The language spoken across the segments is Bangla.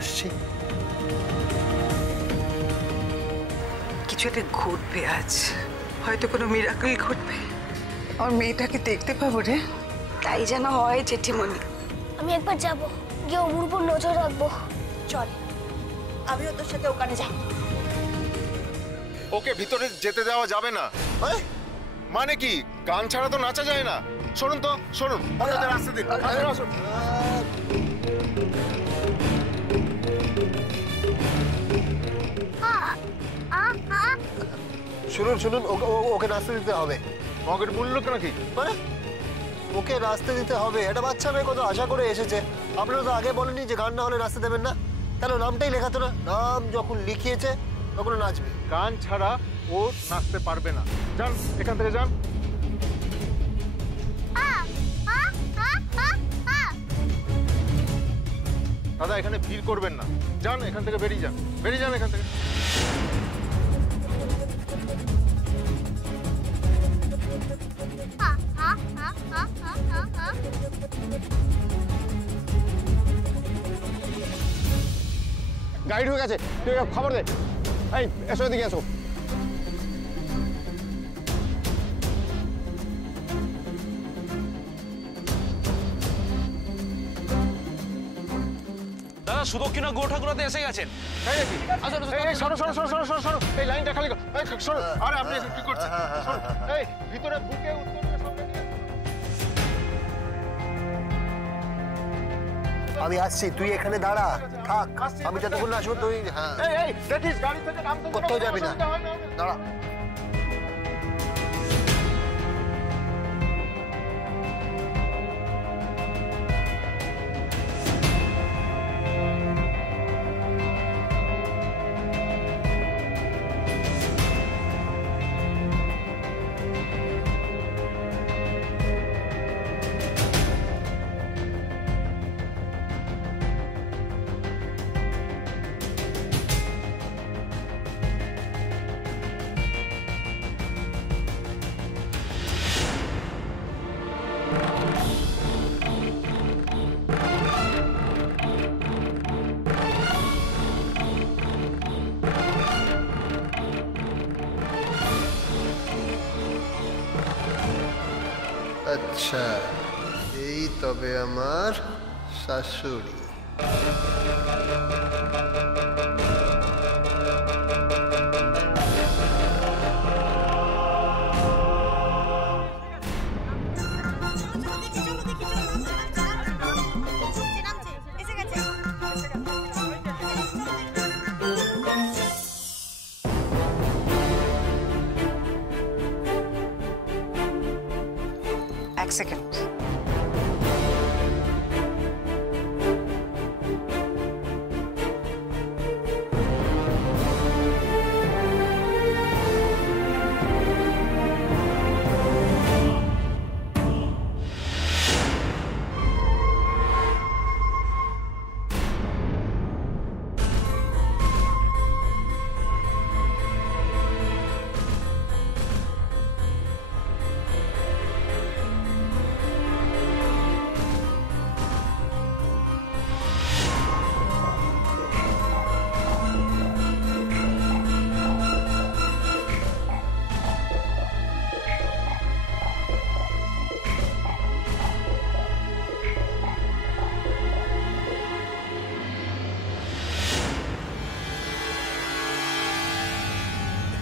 আসছি। কিছু একটা ঘটবে আজ, হয়তো কোনো মিরাকল ঘটবে, আমার মেয়েটাকে দেখতে পাবো রে। তাই যেন হয় জেঠিমণি। আমি একবার যাব, গিয়ে ওর উপর নজর রাখবো। চল, আমিও তোর সাথে ওখানে যাব। ওকে ভিতরে যেতে দেওয়া যাবে না। মানে কি, গান ছাড়া তো নাচা যায় না। শুনুন তো, শুনুন, রাস্তা দিন। শুনুন শুনুন, ওকে রাস্তা দিতে হবে। মগের মূল্য কেন কি? মানে ওকে রাস্তা দিতে হবে। একটা বাচ্চা মেয়ে কত আশা করে এসেছে। আপনারা তো আগে বলেননি যে গান না হলে রাস্তা দেবেন না? কেন নামটাই লেখাতো না? নাম যখন লিখিয়েছে তখন নাচবে। গান ছাড়া ও নাচতে পারবে না। যান এখান থেকে, যান। দাদা এখানে ভিড় করবেন না, যান এখান থেকে, বেরিয়ে যান, বেরিয়ে যান এখান থেকে। গাড়ি ঢুকে গেছে, তুই খবর দে। এই এসো, এদিকে এসো। দাদা সুদক্ষিণা গো ঠাকুরাতে এসে গেছেন। এই লাইনটা খালি করো। আরে আপনি কি করছেন? এই ভিতরে বুকে উত্তরের সামনে নিয়ে। আমি আসছি, তুই এখানে দাঁড়া থাক। আমি যতক্ষণ না আসবো তুই দেখিস গাড়ি থেকে নামতে কোথাও যাবি না, দাঁড়া। আচ্ছা, এই তবে আমার শাশুড়ি। এক সেকেন্ড।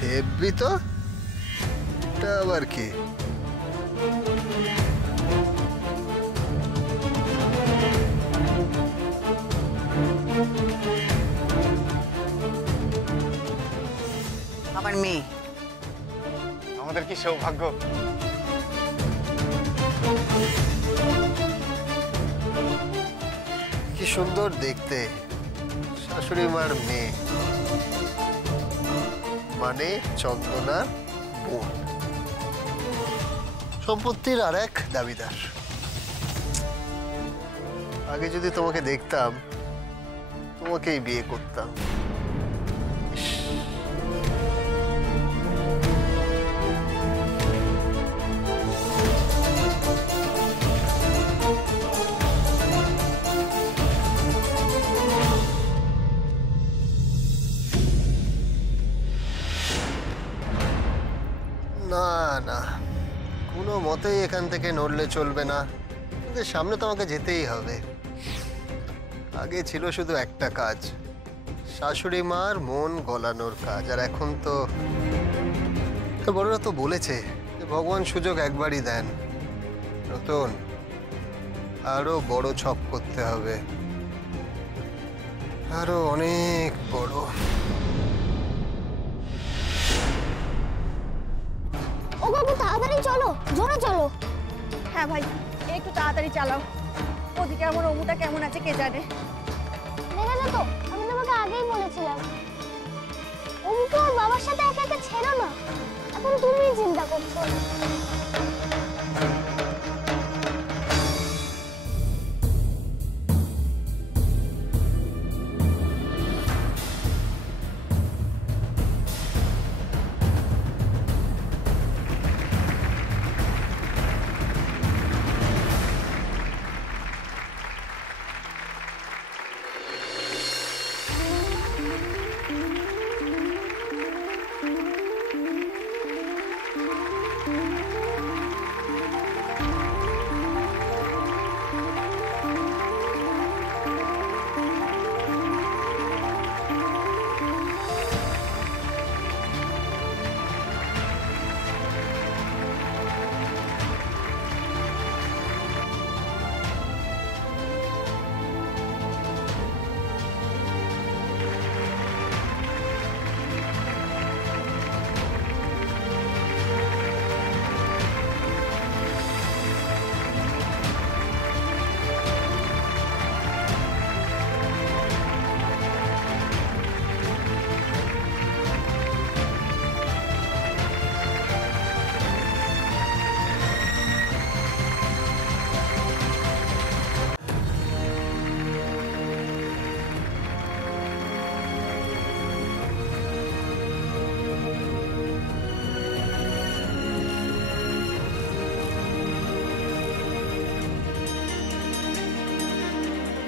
হেব্বি তো, এটা আবার কি? আমার মেয়ে। আমাদের কি সৌভাগ্য। কি সুন্দর দেখতে, শাশুড়ি মার মেয়ে, মানে চন্দনার বোন, সম্পত্তির আর এক দাবিদার। আগে যদি তোমাকে দেখতাম, তোমাকেই বিয়ে করতাম। না না, কোনো মতেই এখান থেকে নড়লে চলবে না। কিন্তু সামনে তো আমাকে যেতেই হবে। আগে ছিল শুধু একটা কাজ, শাশুড়ি মার মন গলানোর কাজ। আর এখন তো বড়রা তো বলেছে যে ভগবান সুযোগ একবারই দেন। নতুন আরো বড় ছক করতে হবে, আরো অনেক বড়। ও বাবু তাড়াতাড়ি চলো, জোরে চলো। হ্যাঁ ভাই, একটু তাড়াতাড়ি চালাও। ওদিকে আমার অমুটা কেমন আছে কে জানে। দেখলে তো, আমি তোমাকে আগেই বলেছিলাম অমুকে ওর বাবার সাথে একা একা ছেড়ো না। এখন তুমি চিন্তা করছো।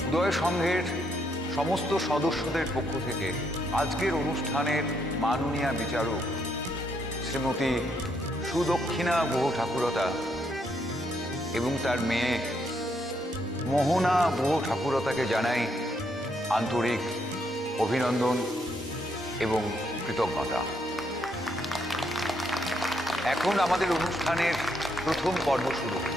উদয় সংঘের সমস্ত সদস্যদের পক্ষ থেকে আজকের অনুষ্ঠানের মাননীয় বিচারক শ্রীমতী সুদক্ষিণা গুহ ঠাকুরতা এবং তার মেয়ে মোহনা গুহ ঠাকুরতাকে জানাই আন্তরিক অভিনন্দন এবং কৃতজ্ঞতা। এখন আমাদের অনুষ্ঠানের প্রথম পর্ব শুরু হচ্ছে।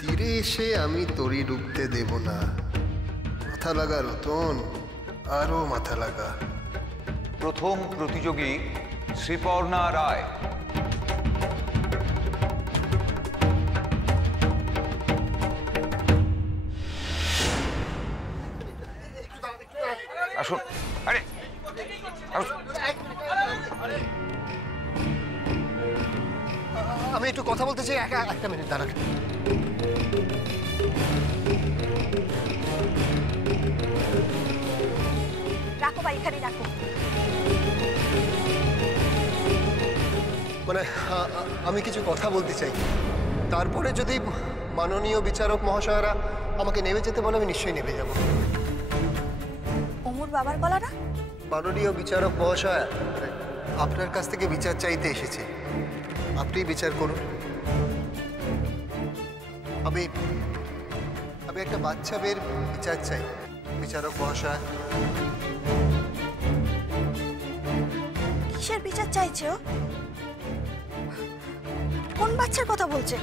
তীরে এসে আমি তরি ডুবতে দেব না। মাথা লাগা রতন, আরো মাথা লাগা। প্রথম প্রতিযোগী শ্রীপর্ণা রায়। আসুন। আরে আমি একটু কথা বলতে চাই, একটা মিনিট দাঁড়ান। রাখো ভাই, এখানে রাখো। মানে আমি কিছু কথা বলতে চাই, তারপরে যদি মাননীয় বিচারক মহাশয়রা আমাকে নেমে যেতে বলে আমি নিশ্চয়ই নেমে যাব। অমুর বাবার গলা না? মাননীয় বিচারক মহাশয় আপনার কাছ থেকে বিচার চাইতে এসেছে, আপনি বিচার করুন। আমি একটা বাচ্চা মেয়ের বিচার চাই বিচারক মহাশয়। কিসের বিচার চাইছে ও? কোন বাচ্চার কথা বলছে?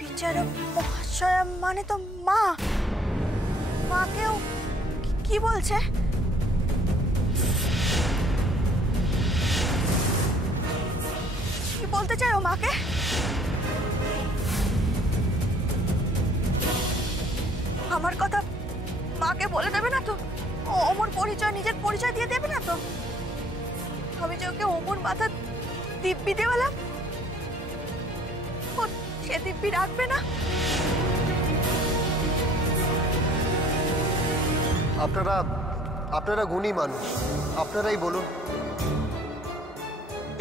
বিচারক মহাশয় মানে তো মা। মাকেও কি বলছে? কি বলতে চাই ও মাকে? আমার কথা মাকে বলে দেবে না তো? ও অমর পরিচয়, নিজের পরিচয় দিয়ে দেবে না তো? আমি যে ওকে অমর মাথা দিব্যি দেওয়ালাম, ও সে দিব্যি রাখবে না? আপনারা গুণী মানুষ, আপনারাই বলুন।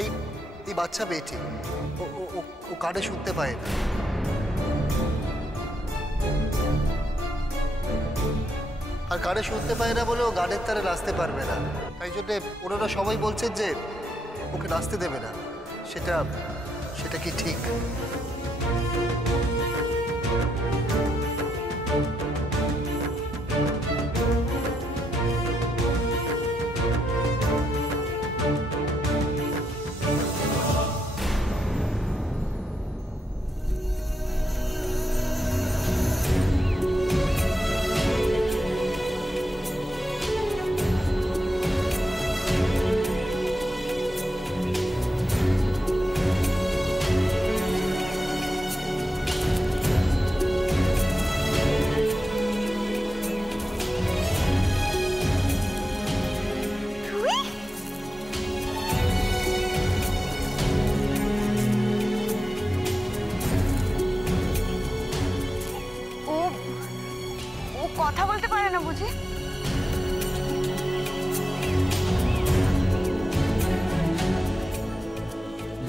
এই এই বাচ্চা মেয়েটি ও ও ও- ও কানে শুনতে পায় না। আর কানে শুনতে পায় না বলে ও গানের তারে নাচতে পারবে না, তাই জন্যে ওনারা সবাই বলছেন যে ওকে নাচতে দেবে না। সেটা সেটা কি ঠিক? ও ও কথা বলতে পারে না বুঝি?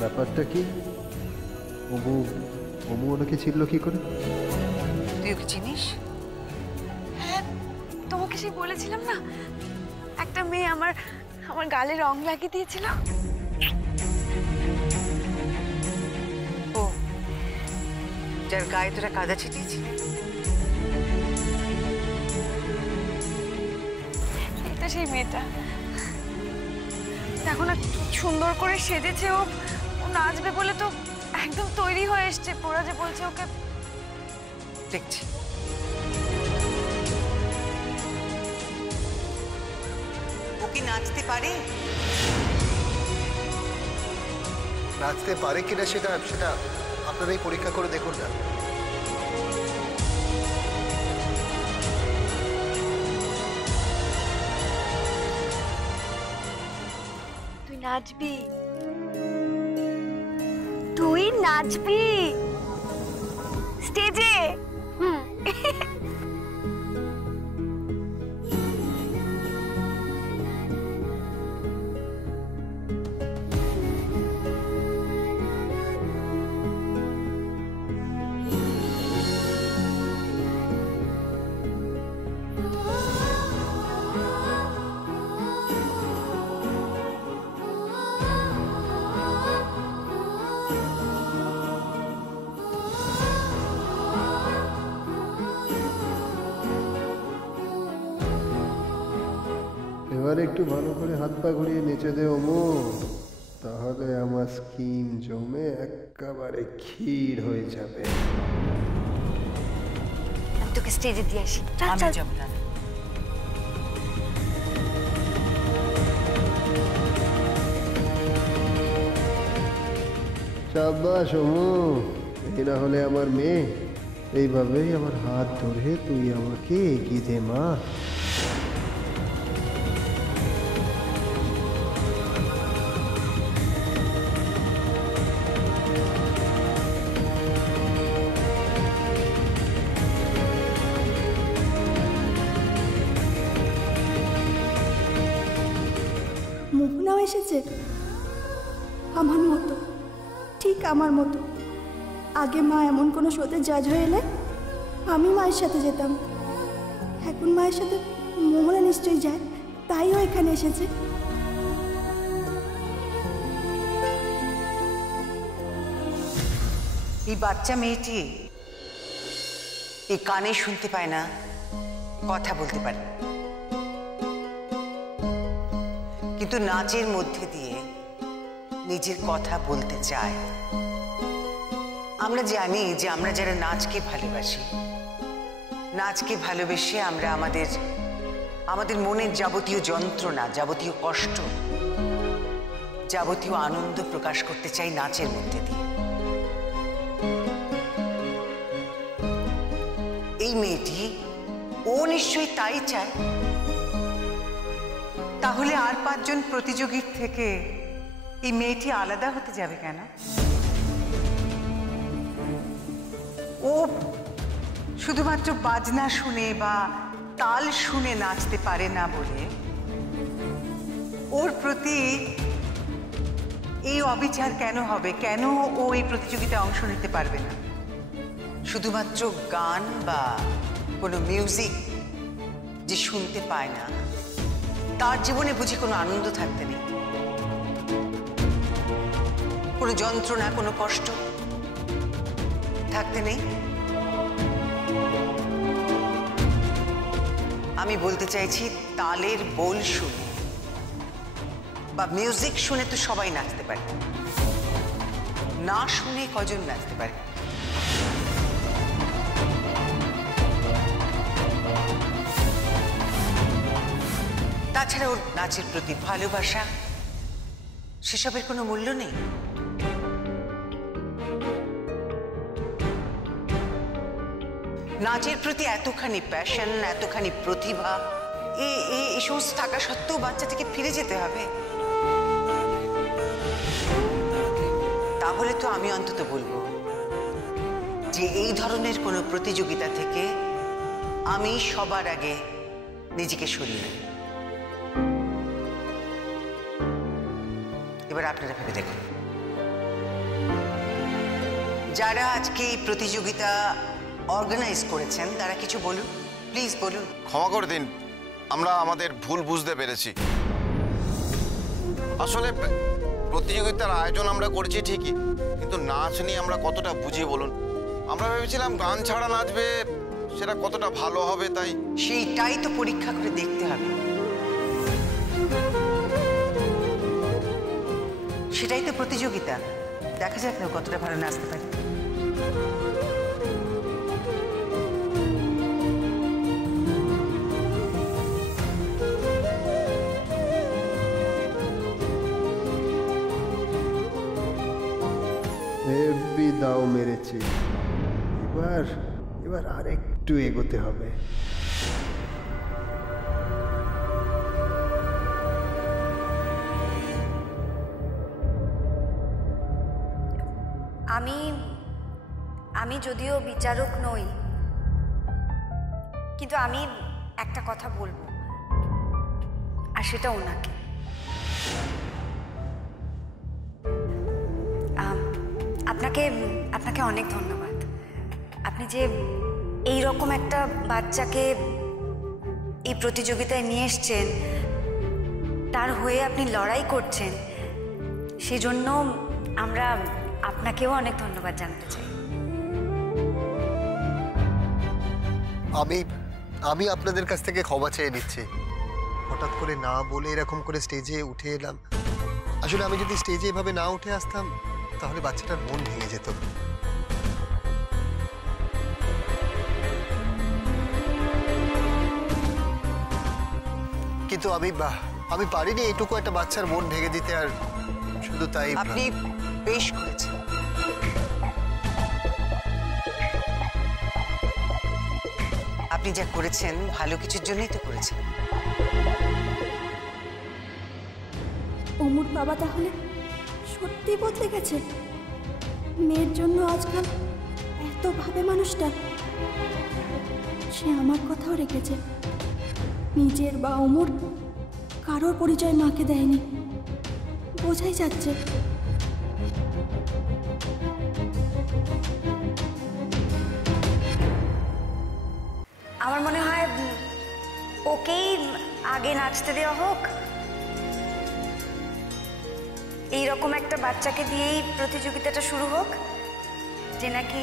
ব্যাপারটা কি? অমু অমু ওনাকে চিনল কি করে? তুই ওকে চিনিস? হ্যাঁ, তোমাকে সেই বলেছিলাম না, একটা মেয়ে আমার আমার গালে রং লাগিয়ে দিয়েছিল। ও যার গায়ে তোরা কাদা ছিটিয়েছিলি? এটা সেই মেয়েটা। দেখো না কি সুন্দর করে সেজেছে ও। ও নাচবে বলে তো একদম তৈরি হয়ে এসছে। পোড়া যে বলছে ওকে। দেখছি। ও কি নাচতে পারে? নাচতে পারে কিনা সেটা সেটা আপনারাই পরীক্ষা করে দেখুন না। তুই নাচবি, তুই নাচবি স্টেজে। এবার একটু ভালো করে হাত পা ঘুরিয়ে নেচে দে অমু, তাহলে আমার স্কিম জমে একেবারে ক্ষীর হয়ে যাবে। আমি তোকে স্টেজে দিয়ে আসি। আমি যাবো না। সাবাস অমু, এই না হলে আমার মেয়ে। এইভাবেই আমার হাত ধরে তুই আমাকে এগিয়ে দে মা। মোহনাও এসেছে আমার মতো, ঠিক আমার মতো। আগে মা এমন কোনো শোতে জাজ হয়ে এলে আমি মায়ের সাথে যেতাম, এখন মায়ের সাথে মোহনা নিশ্চয়ই যায়, তাই ও এখানে এসেছে। এই বাচ্চা মেয়েটি এই কানে শুনতে পায় না, কথা বলতে পারে না, কিন্তু নাচের মধ্যে দিয়ে নিজের কথা বলতে চায়। আমরা জানি যে আমরা যারা নাচকে ভালোবাসি, নাচকে ভালোবেসে আমরা আমাদের মনের যাবতীয় যন্ত্রণা, যাবতীয় কষ্ট, যাবতীয় আনন্দ প্রকাশ করতে চাই নাচের মধ্যে দিয়ে। এই মেয়েটি ও নিশ্চয়ই তাই চায়। তাহলে আর 5 জন প্রতিযোগীর থেকে এই মেয়েটি আলাদা হতে যাবে কেন? ও শুধুমাত্র বাজনা শুনে বা তাল শুনে নাচতে পারে না বলে ওর প্রতি এই অবিচার কেন হবে? কেন ও এই প্রতিযোগিতায় অংশ নিতে পারবে না? শুধুমাত্র গান বা কোনো মিউজিক যে শুনতে পায় না, তার জীবনে বুঝি কোনো আনন্দ থাকতে নেই? কোনো যন্ত্রণা, কোনো কষ্ট থাকতে নেই? আমি বলতে চাইছি, তালের বোল শুনে বা মিউজিক শুনে তো সবাই নাচতে পারে, না শুনে কজন নাচতে পারে? তাছাড়া ওর নাচের প্রতি ভালোবাসা, সেসবের কোনো মূল্য নেই। নাচের প্রতি এতখানি প্যাশন, এতখানি প্রতিভা, এই সমস্ত থাকা সত্ত্বেও বাচ্চাটিকে ফিরে যেতে হবে? তাহলে তো আমি অন্তত বলবো যে এই ধরনের কোনো প্রতিযোগিতা থেকে আমি সবার আগে নিজেকে সরিয়ে নেব। এবার আপনারা ভেবে দেখুন, যারা আজকে এই প্রতিযোগিতা অর্গানাইজ করেছেন তারা কিছু বলুন, প্লিজ বলুন। ক্ষমা করে দিন, আমরা আমাদের ভুল বুঝতে পেরেছি। আসলে প্রতিযোগিতার আয়োজন আমরা করেছি ঠিকই, কিন্তু নাচ নিয়ে আমরা কতটা বুঝি বলুন? আমরা ভেবেছিলাম গান ছাড়া নাচবে, সেটা কতটা ভালো হবে, তাই সেইটাই তো পরীক্ষা করে দেখতে হবে। সেটাই তো প্রতিযোগিতা, দেখা যাক না কতটা ভালো নাচতে পারে। হেভি দাও মেরেছি, এবার আর একটু এগোতে হবে। আমি যদিও বিচারক নই, কিন্তু আমি একটা কথা বলবো, আর সেটা ওনাকে। আপনাকে অনেক ধন্যবাদ। আপনি যে এই রকম একটা বাচ্চাকে এই প্রতিযোগিতায় নিয়ে এসছেন, তার হয়ে আপনি লড়াই করছেন, সেজন্য আমরা আপনাকেও অনেক ধন্যবাদ জানাতে চাই। আমি আপনাদের কাছ থেকে ক্ষমা চেয়ে নিচ্ছি। হঠাৎ করে না বলে এরকম করে স্টেজে উঠে এলাম। আসলে আমি যদি স্টেজে এভাবে না উঠে আসতাম, তাহলে বাচ্চাটার মন ভেঙে যেত। কিন্তু আমি পারিনি এইটুকু একটা বাচ্চার মন ভেঙে দিতে, আর শুধু তাই। আপনি বেশ করেছেন। আপনি যা করেছেন ভালো কিছুর জন্যই তো করেছেন। অমুর বাবা তাহলে সত্যি বদলে গেছে? মেয়ের জন্য আজকাল এত ভাবে মানুষটা। সে আমার কথাও রেখেছে, নিজের বা অমুর কারোর পরিচয় মাকে দেয়নি, বোঝাই যাচ্ছে। আমার মনে হয় ওকেই আগে নাচতে দেওয়া হোক। এইরকম একটা বাচ্চাকে দিয়েই প্রতিযোগিতাটা শুরু হোক, যে নাকি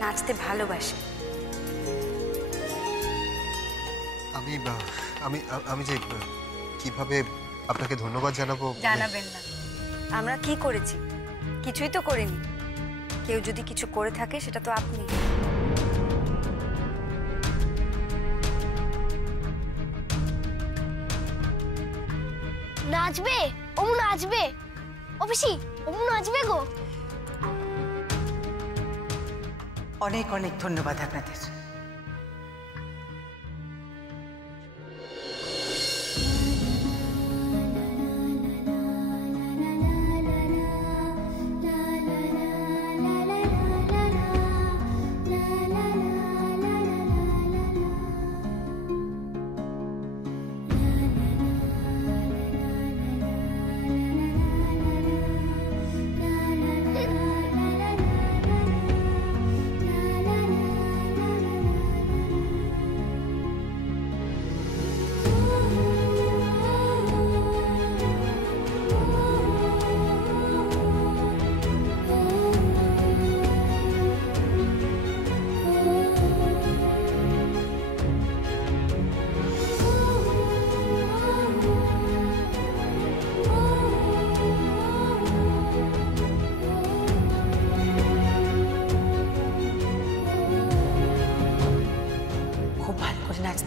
নাচতে ভালোবাসে। আমি যে কিভাবে আপনাকে ধন্যবাদ জানাবো। জানাবেন না, আমরা কি করেছি? কিছুই তো করিনি। কেউ যদি কিছু করে থাকে সেটা তো আপনি। নাচবে? ওমু নাচবে? ও পিসি, ওমু নাচবে গো। অনেক অনেক ধন্যবাদ আপনাদের।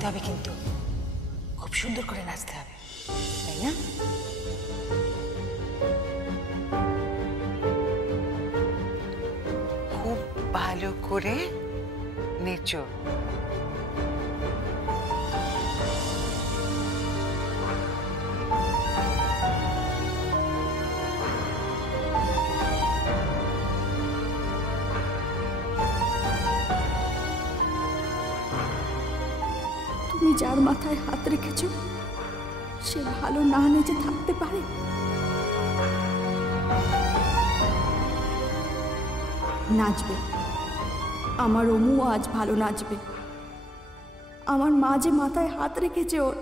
হবে, কিন্তু খুব সুন্দর করে নাচতে হবে, তাই না? খুব ভালো করে নেচো। তুমি যার মাথায় হাত রেখেছ সে ভালো না নেচে থাকতে পারে? নাচবে, আমার অমু আজ ভালো নাচবে। আমার মা যে মাথায় হাত রেখেছে ওর,